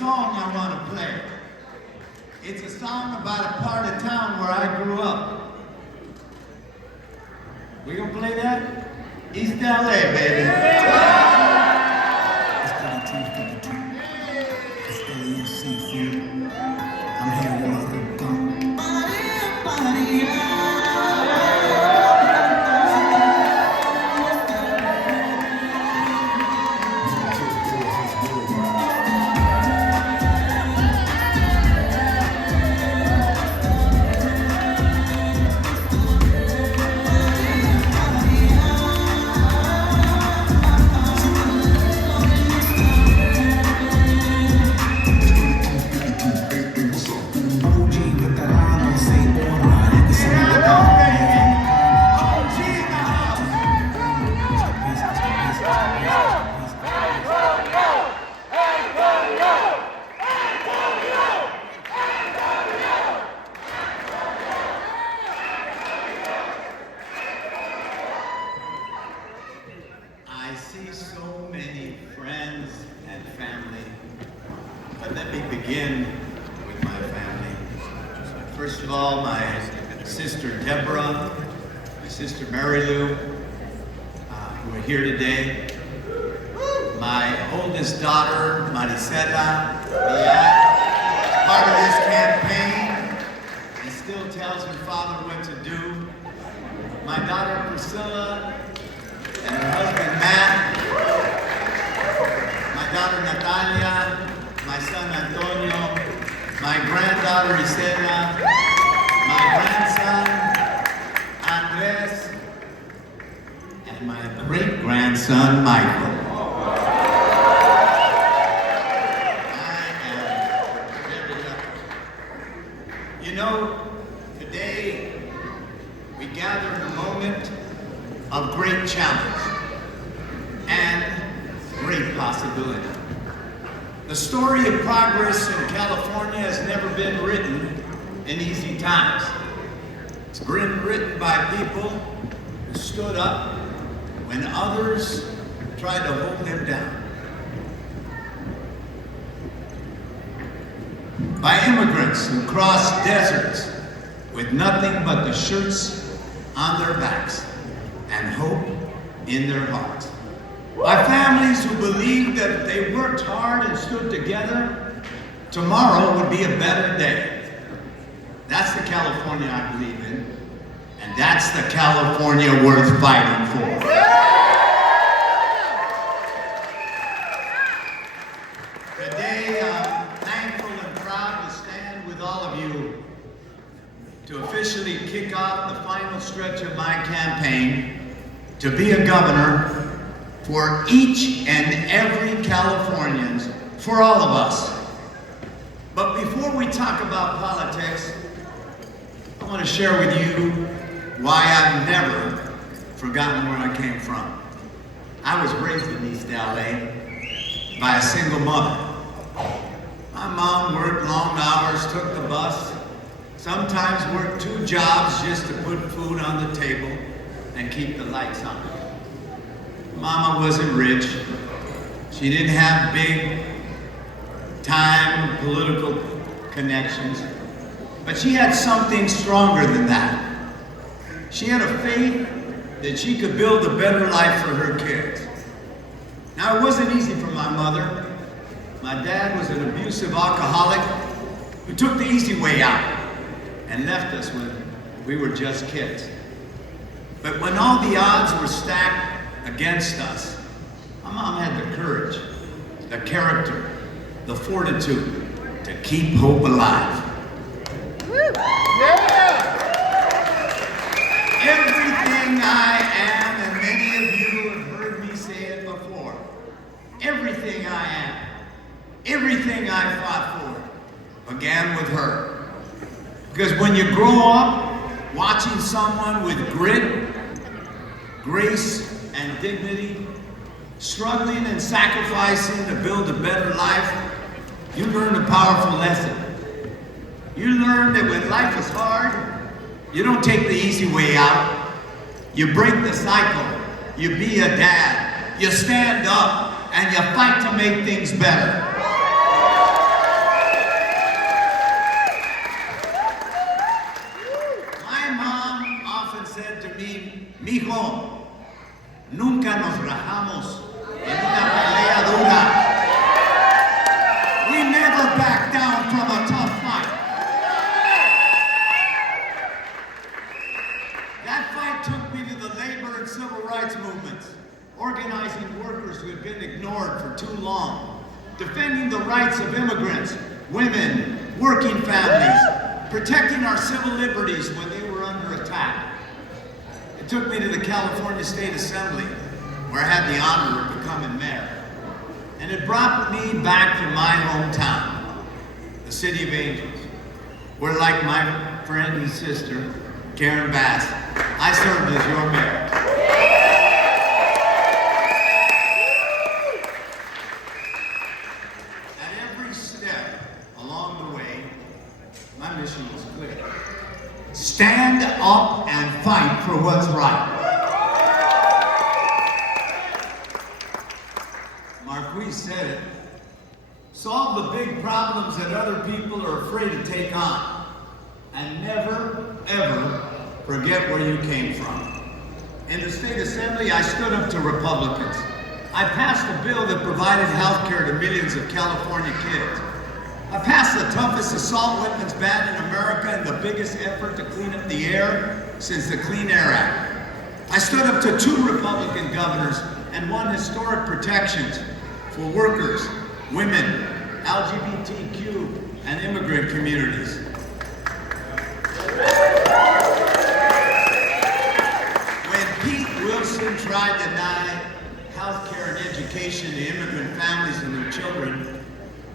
song I want to play. It's a song about a part of town where I grew up. We gonna play that? East LA, baby. I'm here with my little gun. I see so many friends and family, but let me begin with my family. First of all, my sister Deborah, my sister Mary Lou, who are here today. My oldest daughter, Maricela, part of this campaign, and still tells her father what to do. My daughter Priscilla, and her husband Matt, my daughter Natalia, my son Antonio, my granddaughter Isela, my grandson Ángeles, and my great-grandson Michael. I am very lucky. You know, today we gather in a moment of great challenge and great possibility. The story of progress in California has never been written in easy times. It's been written by people who stood up when others tried to hold them down. By immigrants who crossed deserts with nothing but the shirts on their backs and hope in their hearts. By families who believed that if they worked hard and stood together, tomorrow would be a better day. That's the California I believe in, and that's the California worth fighting for. Today, I'm thankful and proud to stand with all of you to officially kick off the final stretch of my campaign to be a governor for each and every Californian, for all of us. But before we talk about politics, I want to share with you why I've never forgotten where I came from. I was raised in East LA by a single mother. My mom worked long hours, took the bus, sometimes worked 2 jobs just to put food on the table and keep the lights on. Mama wasn't rich. She didn't have big time political connections, but she had something stronger than that. She had a faith that she could build a better life for her kids. Now, it wasn't easy for my mother. My dad was an abusive alcoholic who took the easy way out and left us when we were just kids. But when all the odds were stacked against us, my mom had the courage, the character, the fortitude to keep hope alive. Everything I am, and many of you have heard me say it before, everything I am, everything I fought for began with her. Because when you grow up watching someone with grit, grace, and dignity, struggling and sacrificing to build a better life, you learn a powerful lesson. You learn that when life is hard, you don't take the easy way out. You break the cycle. You be a dad. You stand up and you fight to make things better. have been ignored for too long, defending the rights of immigrants, women, working families, protecting our civil liberties when they were under attack. It took me to the California State Assembly, where I had the honor of becoming mayor. And it brought me back to my hometown, the City of Angels, where, like my friend and sister, Karen Bass, I served as your mayor. At every step along the way, my mission was clear. Stand up and fight for what's right. Marquis said it. Solve the big problems that other people are afraid to take on. And never, ever forget where you came from. In the state assembly, I stood up to Republicans. I passed a bill that provided health care to millions of California kids. I passed the toughest assault weapons ban in America and the biggest effort to clean up the air since the Clean Air Act. I stood up to 2 Republican governors and won historic protections for workers, women, LGBTQ, and immigrant communities. When Pete Wilson tried to deny health care and education to immigrant families and their children,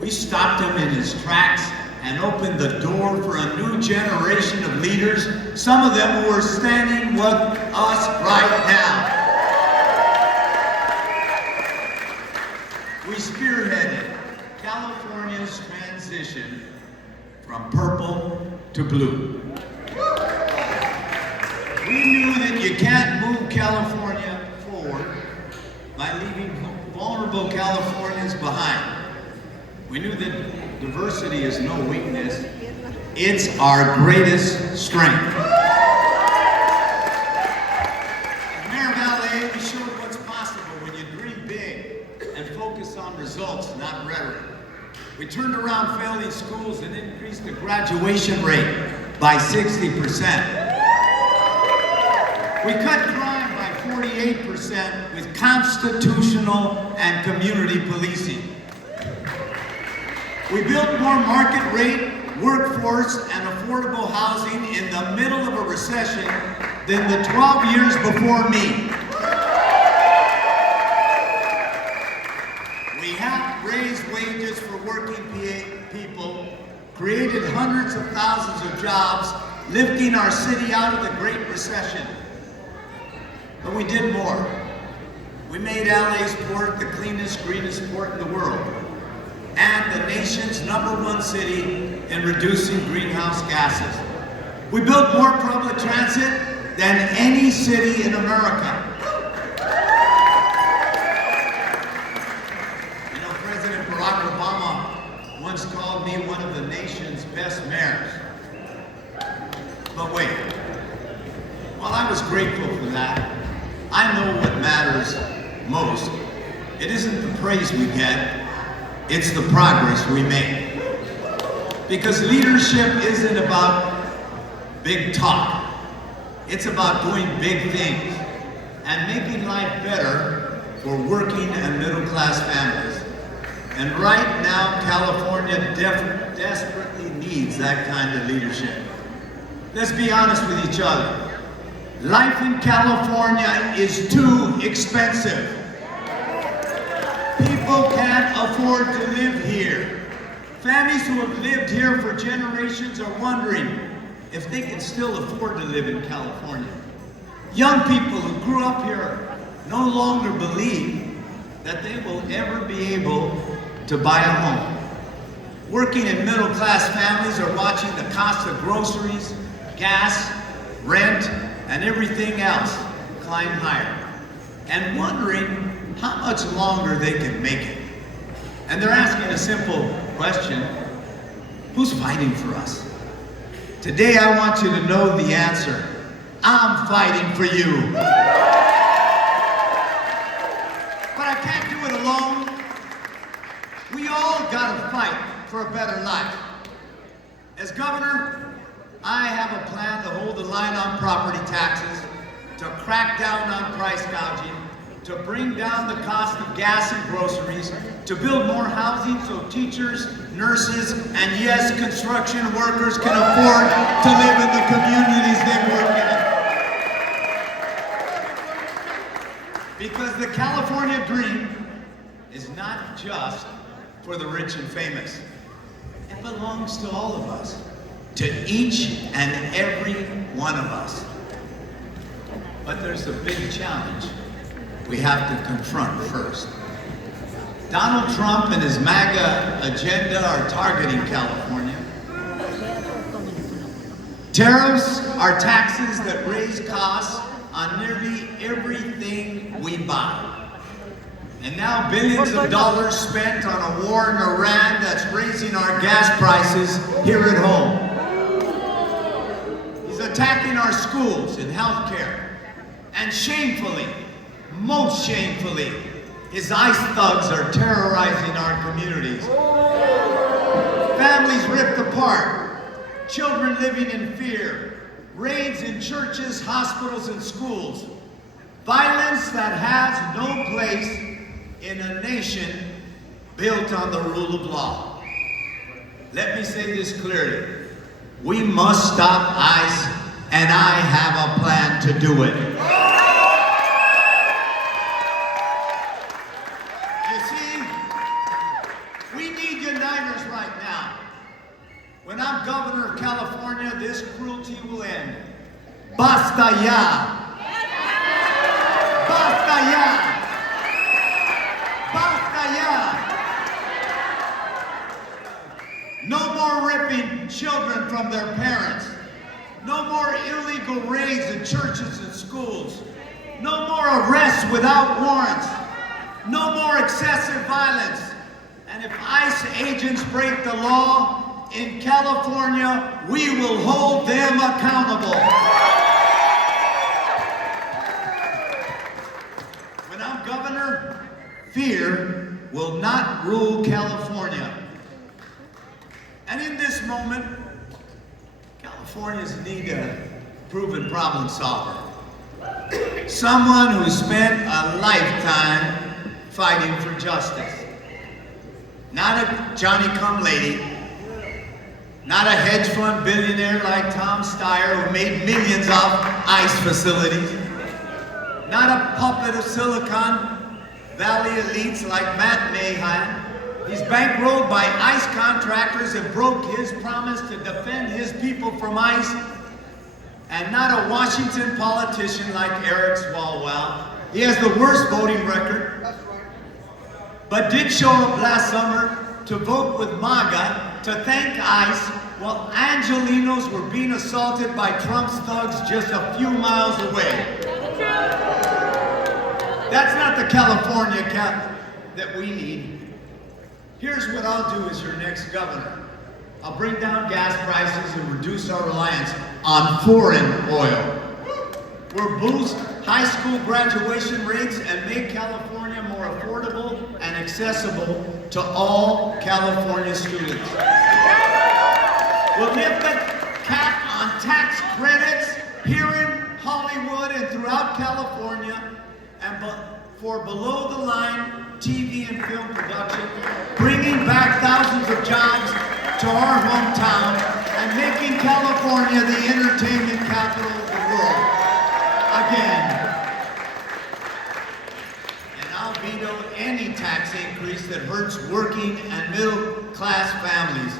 we stopped him in his tracks and opened the door for a new generation of leaders, some of them who are standing with us right now. We spearheaded California's transition from purple to blue. We knew that you can't move California forward by leaving vulnerable Californians behind. We knew that diversity is no weakness, it's our greatest strength. As mayor of LA, we showed what's possible when you dream big and focus on results, not rhetoric. We turned around failing schools and increased the graduation rate by 60%. We cut crime by 48% with constitutional and community policing. We built more market rate, workforce, and affordable housing in the middle of a recession than the 12 years before me. We helped raise wages for working people, created hundreds of thousands of jobs, lifting our city out of the Great Recession. But we did more. We made LA's port the cleanest, greenest port in the world, and the nation's #1 city in reducing greenhouse gases. We built more public transit than any city in America. You know, President Barack Obama once called me one of the nation's best mayors. But wait, while I was grateful for that, I know what matters most. It isn't the praise we get, it's the progress we make. Because leadership isn't about big talk. It's about doing big things and making life better for working and middle-class families. And right now, California desperately needs that kind of leadership. Let's be honest with each other. Life in California is too expensive. People can't afford to live here. Families who have lived here for generations are wondering if they can still afford to live in California. Young people who grew up here no longer believe that they will ever be able to buy a home. Working and middle-class families are watching the cost of groceries, gas, rent, and everything else climb higher, and wondering how much longer they can make it. And they're asking a simple question: who's fighting for us? Today I want you to know the answer. I'm fighting for you. But I can't do it alone. We all gotta fight for a better life. As governor, I have a plan to hold the line on property taxes, to crack down on price gouging, to bring down the cost of gas and groceries, to build more housing so teachers, nurses, and yes, construction workers can afford to live in the communities they work in. Because the California dream is not just for the rich and famous. It belongs to all of us, to each and every one of us. But there's a big challenge we have to confront first. Donald Trump and his MAGA agenda are targeting California. Tariffs are taxes that raise costs on nearly everything we buy. And now billions of dollars spent on a war in Iran that's raising our gas prices here at home. He's attacking our schools and healthcare. And shamefully, most shamefully, his ICE thugs are terrorizing our communities. Families ripped apart, children living in fear, raids in churches, hospitals, and schools. Violence that has no place in a nation built on the rule of law. Let me say this clearly. We must stop ICE, and I have a plan to do it. You see, we need uniters right now. When I'm governor of California, this cruelty will end. Basta ya! Basta ya! Basta ya! No more ripping children from their parents. No more illegal raids in churches and schools. No more arrests without warrants. No more excessive violence. And if ICE agents break the law in California, we will hold them accountable. When I'm governor, fear will not rule California. And in this moment, Californians need a proven problem solver. Someone who spent a lifetime fighting for justice. Not a Johnny-come-lady, not a hedge fund billionaire like Tom Steyer who made millions off ICE facilities. Not a puppet of Silicon Valley elites like Matt Mahan. He's bankrolled by ICE contractors and broke his promise to defend his people from ICE. And not a Washington politician like Eric Swalwell. He has the worst voting record, but did show up last summer to vote with MAGA to thank ICE while Angelenos were being assaulted by Trump's thugs just a few miles away. That's not the California that we need. Here's what I'll do as your next governor. I'll bring down gas prices and reduce our reliance on foreign oil. We'll boost high school graduation rates and make California more affordable and accessible to all California students. We'll lift the cap on tax credits here in Hollywood and throughout California, and for below-the-line TV and film production, bringing back thousands of jobs to our hometown and making California the entertainment capital of the world again. And I'll veto any tax increase that hurts working and middle-class families.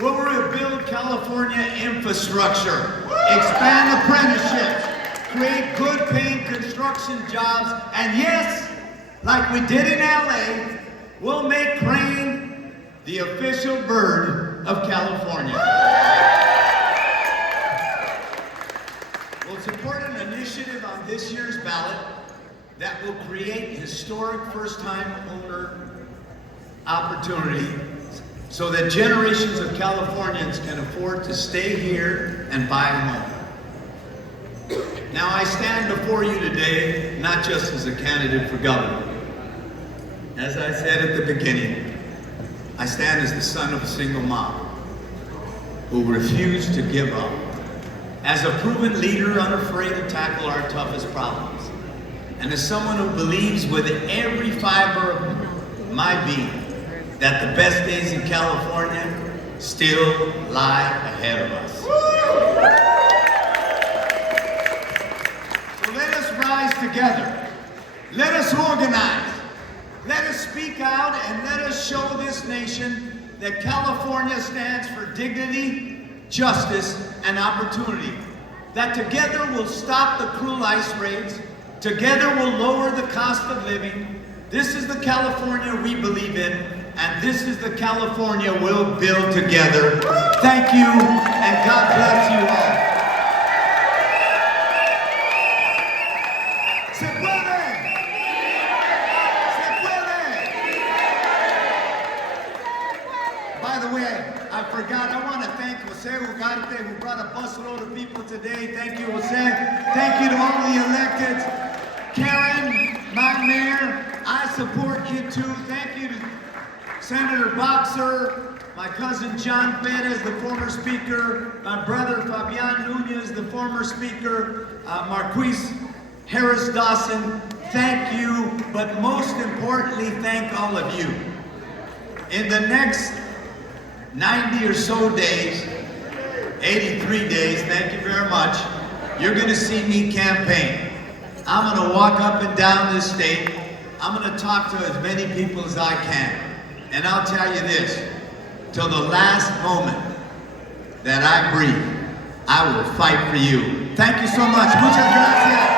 We'll rebuild California infrastructure, expand apprenticeships, create good-paying construction jobs, and yes, like we did in LA, we'll make crane the official bird of California. We'll support an initiative on this year's ballot that will create historic first-time owner opportunity so that generations of Californians can afford to stay here and buy a home. Now, I stand before you today not just as a candidate for governor. As I said at the beginning, I stand as the son of a single mom who refused to give up, as a proven leader unafraid to tackle our toughest problems. and as someone who believes with every fiber of my being that the best days in California still lie ahead of us. So let us rise together. Let us organize. Let us speak out and let us show this nation that California stands for dignity, justice, and opportunity. That together we'll stop the cruel ICE raids. Together we'll lower the cost of living. This is the California we believe in, and this is the California we'll build together. Thank you, and God bless you all. Se puede! Se puede! By the way, I forgot, I want to thank Jose Ugarte, who brought a busload of people today. Thank you, Jose. Thank you to all the electeds. Karen, my mayor, I support you too. Thank you to Senator Boxer, my cousin John Perez, the former speaker, my brother Fabian Nunez, the former speaker, Marquise Harris Dawson. Thank you, but most importantly, thank all of you. In the next 90 or so days, 83 days, thank you very much, you're going to see me campaign. I'm going to walk up and down this state. I'm going to talk to as many people as I can. And I'll tell you this, till the last moment that I breathe, I will fight for you. Thank you so much. Muchas gracias.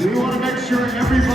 We want to make sure everybody